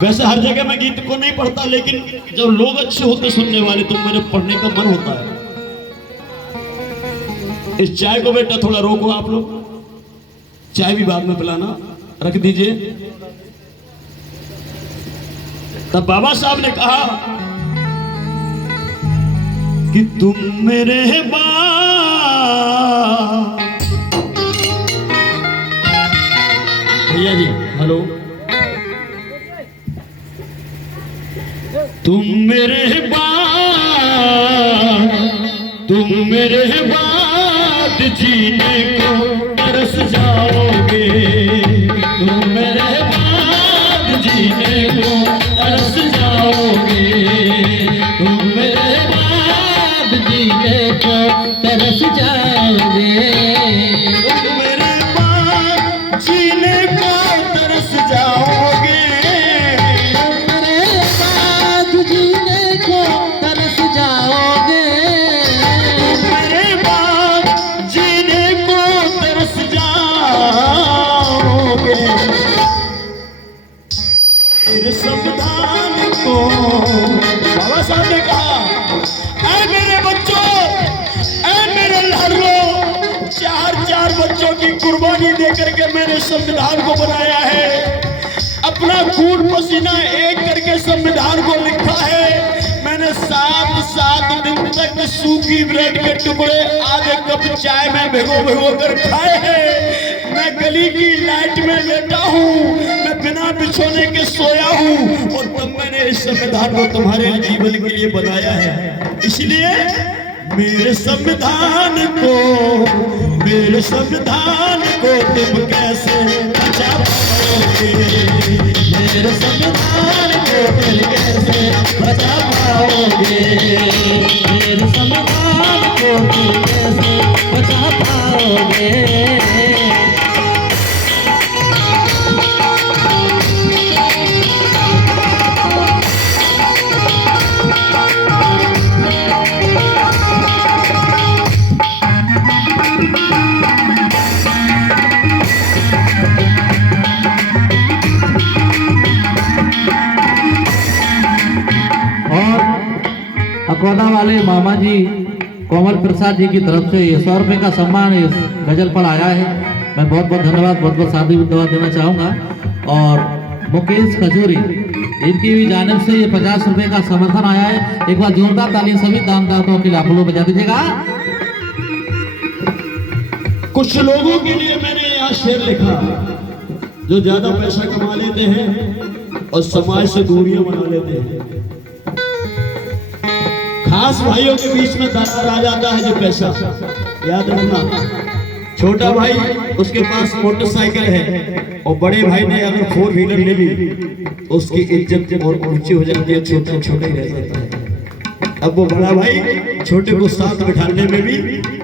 वैसे हर जगह मैं गीत को नहीं पढ़ता, लेकिन जब लोग अच्छे होते सुनने वाले तो मेरे पढ़ने का मन होता है। इस चाय को बेटा थोड़ा रोको आप लोग, चाय भी बाद में पिलाना, रख दीजिए। तब बाबा साहब ने कहा कि तुम मेरे भैया जी हेलो, तुम मेरे बाद जीने को तरस जाओगे, तुम मेरे बाद जीने को तरस जाओगे, तुम मेरे बाद जीने को तरस जाओगे, तुम मेरे बाद जीने को तरस जाओगे, संविधान को बाबा साहब ने कहा, ऐ मेरे बच्चों, ऐ मेरे लाडलो, चार बच्चों की कुर्बानी देकर के मैंने संविधान को बनाया है, अपना खून पसीना एक करके संविधान को लिखा है। मैंने 7 दिन तक सूखी ब्रेड के टुकड़े आधे कप चाय में भिगो कर खाए हैं। मैं गली की लाइट में लेटा हूँ, मैं बिना बिछोने के सोया हूँ, और तब मैंने इस संविधान को तुम्हारे जीवन के लिए बनाया है। इसलिए मेरे संविधान को तुम कैसे बचा पाओगे, मेरे संविधान को तुम कैसे बचा पाओगे, मेरे संविधान को तुम कैसे बचा पाओगे। अकोला वाले मामा जी कोमल प्रसाद जी की तरफ से 100 रुपये का सम्मान इस गजल पर आया है। मैं बहुत बहुत धन्यवाद, बहुत बहुत सादगी धन्यवाद देना चाहूँगा। और मुकेश खजूरी इनकी भी जानिब से ये 50 रुपये का समर्थन आया है। एक बार जोरदार ताली सभी दानदाताओं के लिए आप लोग बजा दीजिएगा। कुछ लोगों के लिए मैंने यहाँ शेर लिखा, जो ज्यादा पैसा कमा लेते हैं और समाज से दूरियां बना लेते हैं। खास भाइयों के बीच में दरार आ जाता है जो पैसा, याद रखना। छोटा भाई उसके पास मोटरसाइकिल है और बड़े भाई ने अगर 4 व्हीलर ले ली तो उसकी इज्जत और ऊंची हो जाती है, छोटा छोटा ही रह जाता है। अब वो बड़ा भाई छोटे को साथ बिठाने में भी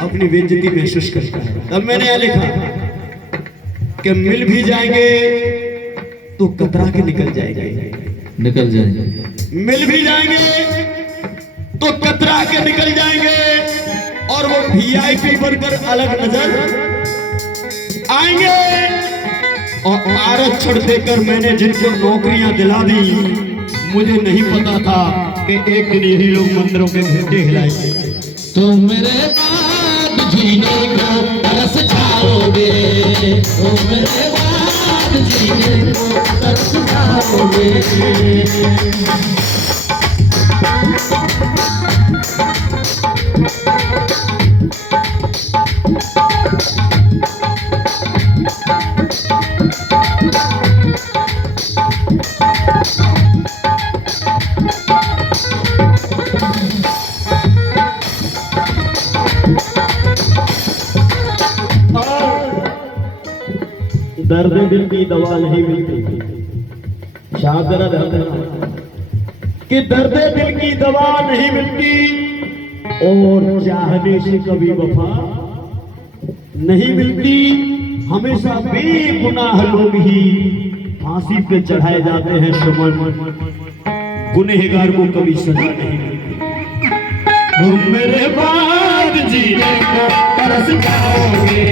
अपनी बेइज्जती महसूस करता है। तब मैंने यह लिखा कि मिल भी जाएंगे तो कतरा के निकल जाएंगे, मिल भी जाएंगे तो कतरा के निकल जाएंगे, और वो VIP बनकर अलग नजर आएंगे। और आरक्षण देकर मैंने जिनको नौकरियां दिला दी, मुझे नहीं पता था कि एक दिन यही लोग मंदिरों के घंटे हिलाएंगे। तो मेरे बाद जीने को तरस जाओगे, तो मेरे बाद जीने को तरस जाओगे। दर्द दिल की दवा नहीं मिलती, शादरा दर्द कि दर्द दिल की दवा नहीं मिलती, और चाहने से कभी वफा नहीं मिलती। हमेशा बेगुनाह लोग ही फांसी पे चढ़ाए जाते हैं, गुनहगार को कभी सजा नहीं मिलती। तुम मेरे बाद जीने को तरस जाओगे,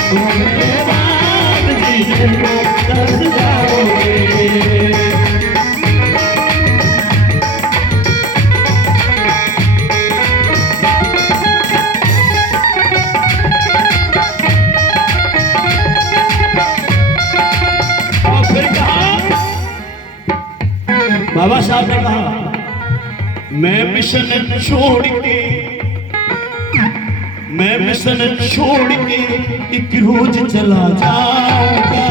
तुम मेरे बाद जीने को तरस जाओगे। बाबा साहब ने कहा मैं मिशन छोड़ के एक रोज चला जाऊंगा,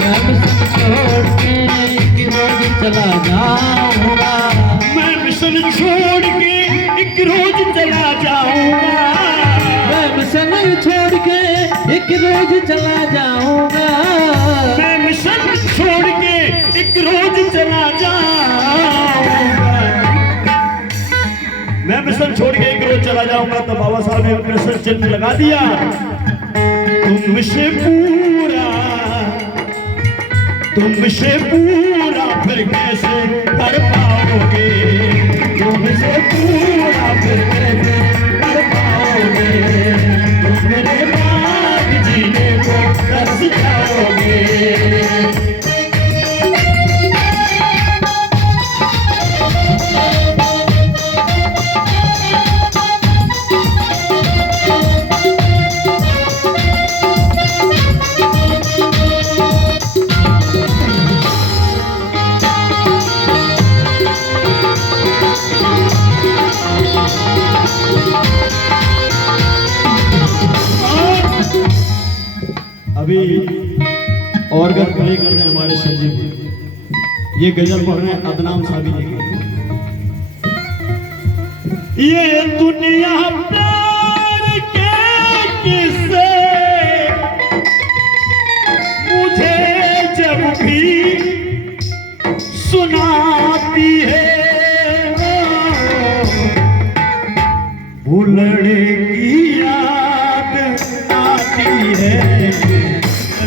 मैं मिशन छोड़ के एक रोज चला जाऊंगा, मैं मिशन छोड़ के एक रोज चला जाऊंगा, मैं मिशन छोड़ के एक रोज चला जाऊंगा, मैं मिशन छोड़ के एक रोज चला जाऊंगा, मैं मिशन छोड़ के एक रोज चला जाऊंगा। तो बाबा साहब ने प्रश्न चिन्ह लगा दिया, तुमसे पूरा फिर कैसे कर पाओगे, तुमसे पूरा फिर कैसे कर पाओगे, तुम मेरे बाद जीने को तरस जाओगे। अभी और प्ले कर रहे हैं हमारे सजीव, ये गजल पढ़ रहे हैं अदनाम साहब जी। ये दुनिया प्यार के किस्से मुझे जब भी सुनाती है, वो लड़की याद आती है,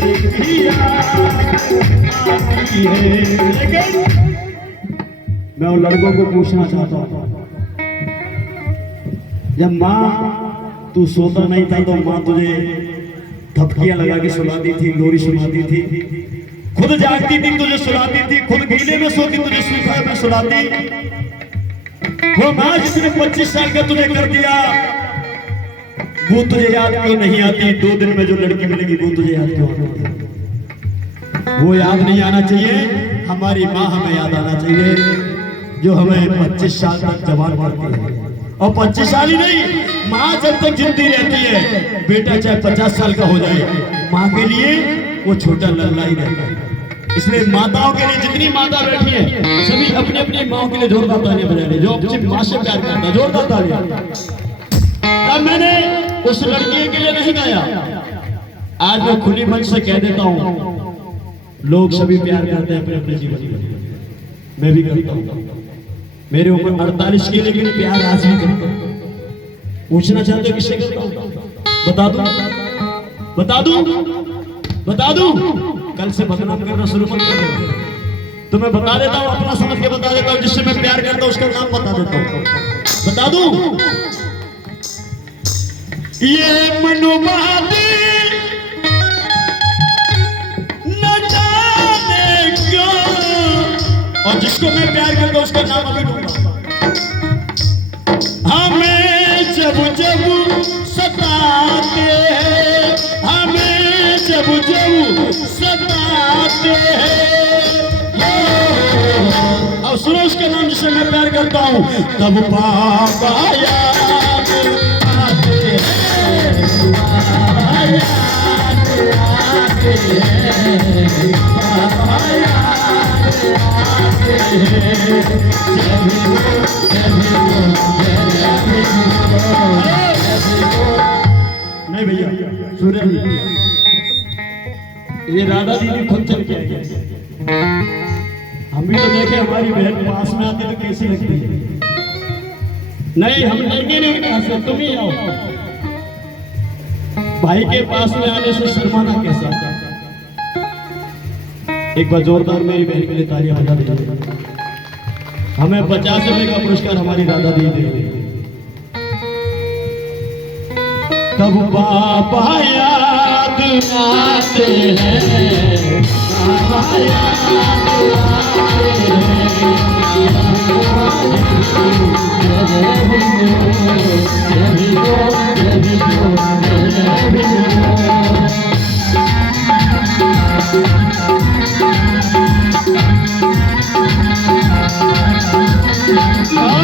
लेकिन मैं उन लड़कों को पूछना चाहता हूं, जब माँ तू सोता नहीं था तो माँ तुझे थपकियां लगा के सुलाती थी, लोरी सुनाती थी, खुद जागती थी तुझे सुलाती थी, खुद गीले में सोती तुझे सूखा में सुलाती। वो माँ जिसने 25 साल का तुझे कर दिया, वो तुझे याद क्यों नहीं आती? 2 दिन में जो लड़की मिलेगी वो तुझे याद क्यों आती? वो याद नहीं आना चाहिए, हमारी माँ हमें याद आना चाहिए, जो हमें 25 साल तक जवान करती है। और 25 साल ही नहीं, माँ जब तक जिंदी रहती है, बेटा चाहे 50 साल का हो जाए, माँ के लिए वो छोटा लल्ला ही रहता है। इसलिए माताओं के लिए, जितनी माता बैठी है, सभी अपनी अपनी माँ के लिए जोरदार तालियां बजा रही, जो अपनी माँ से प्यार करता है, जोरदार तालियां। तब मैंने उस लड़की के लिए नहीं गाया, आज मैं खुली मंच से कह देता हूँ, लोग सभी प्यार करते हैं अपने अपने जीवन में, मैं भी करता हूँ। मेरे ऊपर 48 की, लेकिन प्यार आज भी करता हूँ। पूछना चाहते हो किससे करता हूँ? बता दूं? बता दूं? बता दूं? कल से बदनाम करना शुरू मत करो। तो मैं बता देता हूँ, अपना समझ के बता देता हूँ, जिससे मैं प्यार करता हूँ उसका नाम बता देता हूँ। बता दूं? ये मनुवादी और जिसको मैं प्यार करता हूं उसका नाम अभी दूंगा। हमें जब जब सताते हैं, हमें जब जब सताते हैं, और सुनो उसका नाम जिससे मैं प्यार करता हूं, तब पापा याद आते हैं, पापा याद आते हैं, पापा याद नहीं भैया, सूर्य ये राधा दीदी खुद चल के आई है। हम भी तो देखे, हमारी बहन पास में आती तो कैसी लगती है। नहीं, हम लड़के नहीं कहा से, तुम ही आओ। भाई के पास में आने से शर्माना कैसा? एक बार जोरदार मेरी बहन के लिए तालियां बजा दीजिए। हमें 50 रुपए का पुरस्कार हमारी राधा दी दे। तब बाबा याद आते हैं, बाबा याद आते हैं,